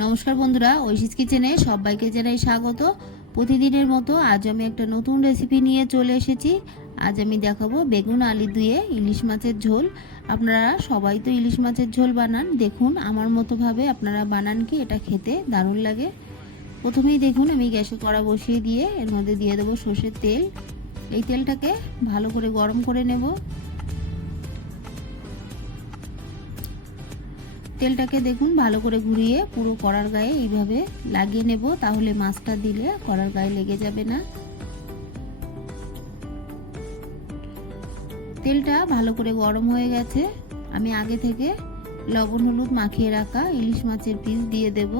নমস্কার বন্ধুরা ঐশিস কিচেনে সবাইকে জানাই স্বাগত। প্রতিদিনের মতো আজ আমি একটা নতুন রেসিপি নিয়ে চলে এসেছি। আজ আমি দেখাবো বেগুন আলু দিয়ে ইলিশ মাছের ঝোল। আপনারা সবাই তো ইলিশ মাছের ঝোল বানান। দেখুন, আমার মতোভাবে আপনারা বানান কি, এটা খেতে দারুণ লাগে। প্রথমেই দেখুন, আমি গ্যাসে কড়া বসিয়ে দিয়ে এর মধ্যে দিয়ে দেবো সর্ষের তেল। এই তেলটাকে ভালো করে গরম করে নেব। তেলটাকে দেখুন, ভালো করে ঘুরিয়ে পুরো কড়ার গায়ে এইভাবে লাগিয়ে নেব, তাহলে মাছটা দিলে কড়ার গায়ে লেগে যাবে না। তেলটা ভালো করে গরম হয়ে গেছে। আমি আগে থেকে লবণ, হলুদ মাখিয়ে রাখা ইলিশ মাছের পিস দিয়ে দেব।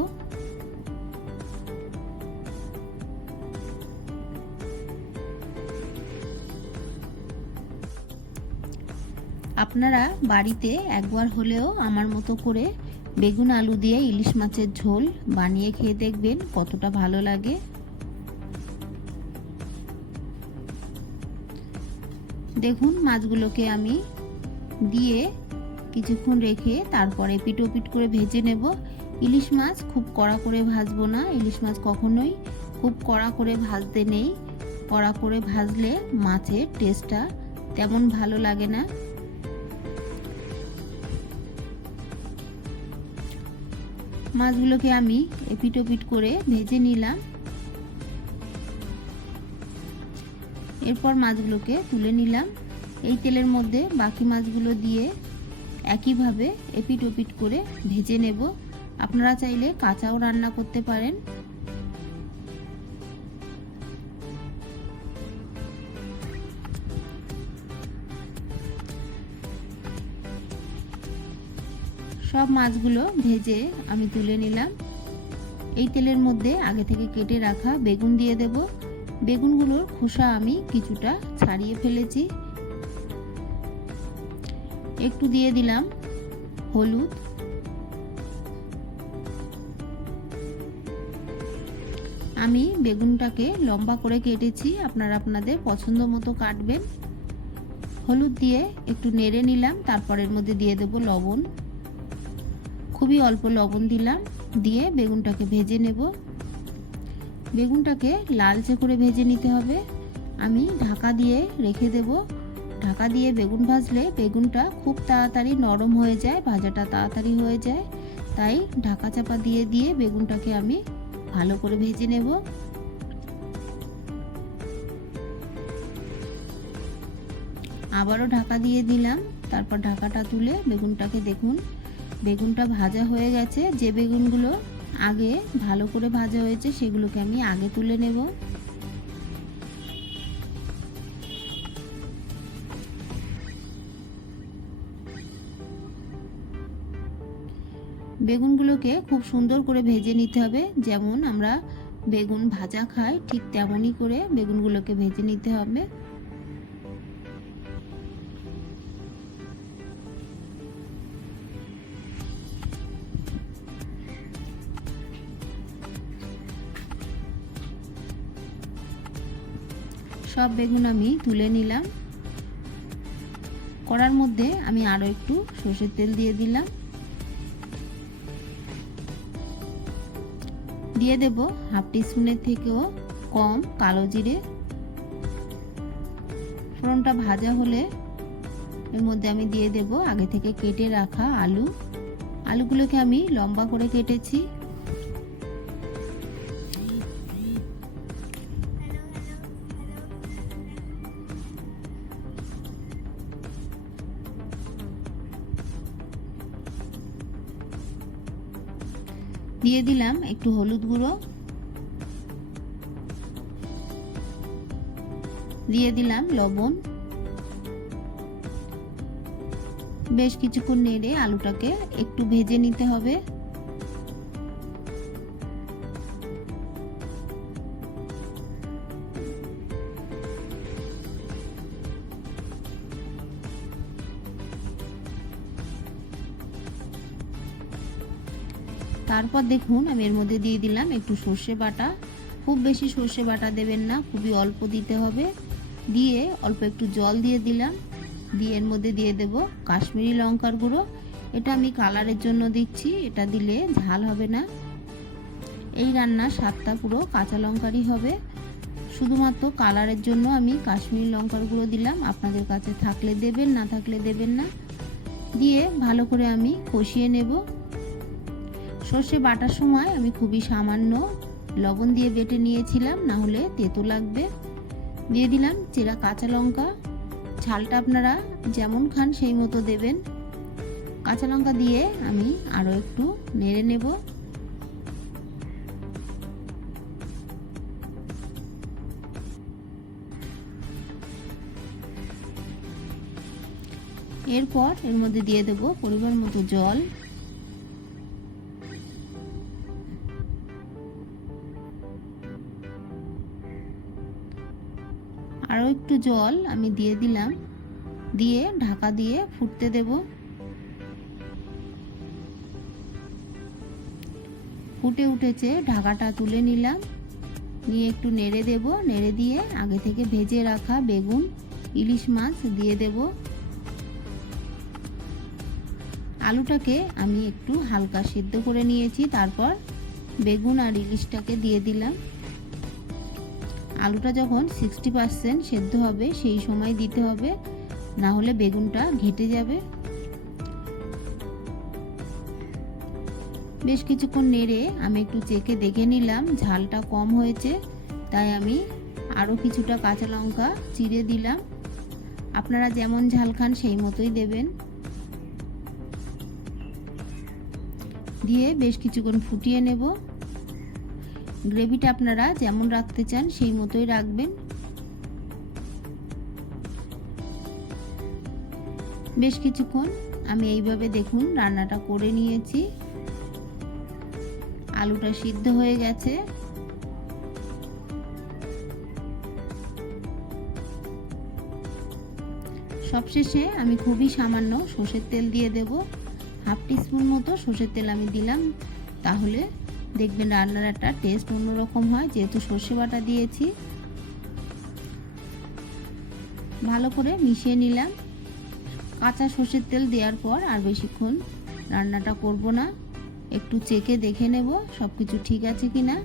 আপনারা বাড়িতে একবার হলেও আমার মতো করে বেগুন আলু দিয়ে ইলিশ মাছের ঝোল বানিয়ে খেয়ে দেখবেন কতটা ভালো লাগে। দেখুন মাছগুলোকে আমি দিয়ে কিছুক্ষণ রেখে তারপরে পিটো পিট করে ভেজে নেব। ইলিশ মাছ খুব কড়া করে ভাজবো না। ইলিশ মাছ কখনোই খুব কড়া করে ভাজতে নেই। কড়া করে ভাজলে মাছের টেস্টটা তেমন ভালো লাগে না। মাছগুলোকে আমি এপিটোপিট করে ভেজে নিলাম। এরপর মাছগুলোকে তুলে নিলাম। এই তেলের মধ্যে বাকি মাছগুলো দিয়ে একইভাবে এপিট ওপিট করে ভেজে নেব। আপনারা চাইলে কাঁচাও রান্না করতে পারেন। সব মাছগুলো ভেজে আমি তুলে নিলাম। এই তেলের মধ্যে আগে থেকে কেটে রাখা বেগুন দিয়ে দেব। বেগুনগুলোর খোসা আমি কিছুটা ছাড়িয়ে ফেলেছি। একটু দিয়ে দিলাম হলুদ। আমি বেগুনটাকে লম্বা করে কেটেছি, আপনারা আপনাদের পছন্দ মতো কাটবেন। হলুদ দিয়ে একটু নেড়ে নিলাম, তারপরের মধ্যে দিয়ে দেব লবণ। খুবই অল্প লবণ দিলাম, দিয়ে বেগুনটাকে ভেজে নেব। বেগুনটাকে লালচে করে ভেজে নিতে হবে। আমি ঢাকা দিয়ে রেখে দেব। ঢাকা দিয়ে বেগুন ভাজলে বেগুনটা খুব তাড়াতাড়ি নরম হয়ে যায়, ভাজাটা তাড়াতাড়ি হয়ে যায়। তাই ঢাকা চাপা দিয়ে দিয়ে বেগুনটাকে আমি ভালো করে ভেজে নেব। আবারও ঢাকা দিয়ে দিলাম। তারপর ঢাকাটা তুলে বেগুনটাকে দেখুন বেগুনটা ভাজা হয়ে গেছে। যে বেগুনগুলো আগে ভালো করে ভাজা হয়েছে, সেগুলোকে আমি আগে তুলে নেব। বেগুনগুলোকে খুব সুন্দর করে ভেজে নিতে হবে। যেমন আমরা বেগুন ভাজা খাই, ঠিক তেমনই করে বেগুনগুলোকে ভেজে নিতে হবে। সব বেগুন আমি তুলে নিলাম। কড়ার মধ্যে আমি আরও একটু সর্ষের তেল দিয়ে দিলাম। দিয়ে দেব হাফ টিস্পুনের থেকেও কম কালো জিরে। ফোড়নটা ভাজা হলে এর মধ্যে আমি দিয়ে দেব আগে থেকে কেটে রাখা আলু। আলুগুলোকে আমি লম্বা করে কেটেছি। দিয়ে দিলাম একটু হলুদ গুঁড়ো। দিয়ে দিলাম লবণ। বেশ কিছুক্ষণ নেড়ে আলুটাকে একটু ভেজে নিতে হবে। তারপর দেখুন, আমি এর মধ্যে দিয়ে দিলাম একটু সর্ষে বাটা। খুব বেশি সর্ষে বাটা দেবেন না, খুবই অল্প দিতে হবে। দিয়ে অল্প একটু জল দিয়ে দিলাম। দিয়ে এর মধ্যে দিয়ে দেব কাশ্মীরি লঙ্কার গুঁড়ো। এটা আমি কালারের জন্য দিচ্ছি, এটা দিলে ঝাল হবে না। এই রান্নার স্বাদটা পুরো কাঁচা লঙ্কারই হবে। শুধুমাত্র কালারের জন্য আমি কাশ্মীরি লঙ্কার গুঁড়ো দিলাম। আপনাদের কাছে থাকলে দেবেন, না থাকলে দেবেন না। দিয়ে ভালো করে আমি কষিয়ে নেব। সর্ষে বাটার সময় আমি খুবই সামান্য লবণ দিয়ে বেটে নিয়েছিলাম, না হলে তেতো লাগবে। দিয়ে দিলাম চেরা কাঁচা লঙ্কা। ঝালটা আপনারা যেমন খান সেই মতো দেবেন। কাঁচা লঙ্কা দিয়ে আমি আরও একটু নেড়ে নেব। এরপর এর মধ্যে দিয়ে দেবো পরিমাণ মতো জল। আরও একটু জল আমি দিয়ে দিলাম। দিয়ে ঢাকা দিয়ে ফুটতে দেব। ফুটে উঠেছে, ঢাকাটা তুলে নিলাম। নিয়ে একটু নেড়ে দেব, নেড়ে দিয়ে আগে থেকে ভেজে রাখা বেগুন, ইলিশ মাছ দিয়ে দেব। আলুটাকে আমি একটু হালকা সেদ্ধ করে নিয়েছি, তারপর বেগুন আর ইলিশটাকে দিয়ে দিলাম। আলুটা যখন সিক্সটি পার্সেন্ট সেদ্ধ হবে, সেই সময় দিতে হবে। না হলে বেগুনটা ঘেটে যাবে। বেশ কিছুক্ষণ নেড়ে আমি একটু চেকে দেখে নিলাম, ঝালটা কম হয়েছে, তাই আমি আরও কিছুটা কাঁচা লঙ্কা চিড়ে দিলাম। আপনারা যেমন ঝাল খান, সেই মতোই দেবেন। দিয়ে বেশ কিছুক্ষণ ফুটিয়ে নেব। গ্রেভিটা আপনারা যেমন রাখতে চান সেই মতোই রাখবেন। বেশ কিছুক্ষণ আমি এইভাবে দেখুন রান্নাটা করে নিয়েছি। আলুটা সিদ্ধ হয়ে গেছে। সবশেষে আমি খুবই সামান্য সর্ষের তেল দিয়ে দেব। হাফ টিস্পুন মতো সর্ষের তেল আমি দিলাম। তাহলে দেখবেন রান্নার একটা টেস্ট অন্যরকম হয়, যেহেতু সর্ষে বাটা দিয়েছি। ভালো করে মিশিয়ে নিলাম। কাঁচা সর্ষের তেল দেওয়ার পর আর বেশিক্ষণ রান্নাটা করব না। একটু চেকে দেখে নেব সব কিছু ঠিক আছে কি না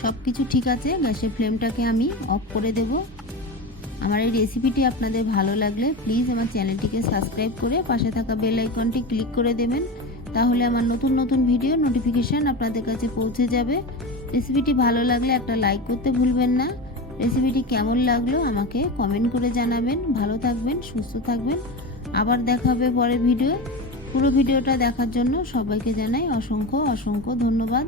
সব কিছু ঠিক আছে, গ্যাসের ফ্লেমটাকে আমি অফ করে দেব। আমার এই রেসিপিটি আপনাদের ভালো লাগলে প্লিজ আমার চ্যানেলটিকে সাবস্ক্রাইব করে পাশে থাকা বেল আইকনটি ক্লিক করে দেবেন। তাহলে আমার নতুন নতুন ভিডিও নোটিফিকেশান আপনাদের কাছে পৌঁছে যাবে। রেসিপিটি ভালো লাগলে একটা লাইক করতে ভুলবেন না। রেসিপিটি কেমন লাগল আমাকে কমেন্ট করে জানাবেন। ভালো থাকবেন, সুস্থ থাকবেন। আবার দেখা হবে পরের ভিডিও পুরো ভিডিওটা দেখার জন্য সবাইকে জানাই অসংখ্য অসংখ্য ধন্যবাদ।